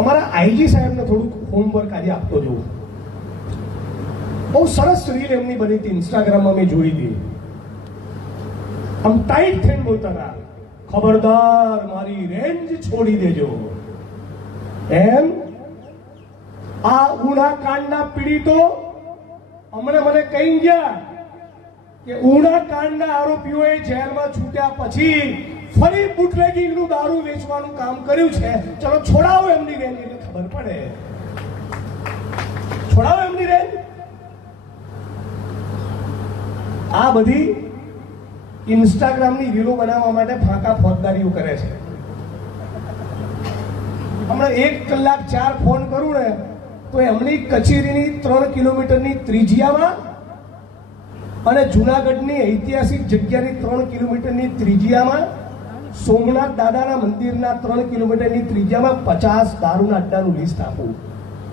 અમારા આઈજી સાહેબને થોડુંક હોમવર્ક આજે આપતો જવું. બહુ સરસ રીલ એમની બની હતી, ઇન્સ્ટાગ્રામમાં મેં જોઈ હતી. આમ ટાઈટ થઈને બોલતા હતા, ખબરદાર મારી રેન્જ છોડી દેજો. એમ આ ઉના કાંડના પીડિતો હમણાં મને કહી ગયા કે ઉના કાંડના આરોપીઓએ જેલમાં છૂટ્યા પછી ફરી બુટલેગિંગનું દારૂ વેચવાનું કામ કર્યું છે. ચલો છોડાવો એમની રેન્જ, એટલે ખબર પડે. છોડાવો એમની રેન્જ. આ બધી ઇન્સ્ટાગ્રામની રીલો બનાવવા માટે ફાંકા ફોજદારીઓ કરે છે. હમણાં 1 કલાક 4 ફોન કરું ને તો એમની કચેરીની 3 કિલોમીટરની ત્રિજ્યામાં અને જુનાગઢની ઐતિહાસિક જગ્યાની 3 કિલોમીટરની ત્રિજ્યામાં સોમનાથ દાદાના મંદિરના 3 કિલોમીટરની ત્રિજ્યામાં 50 દારૂના અડ્ડાનું લિસ્ટ આપું.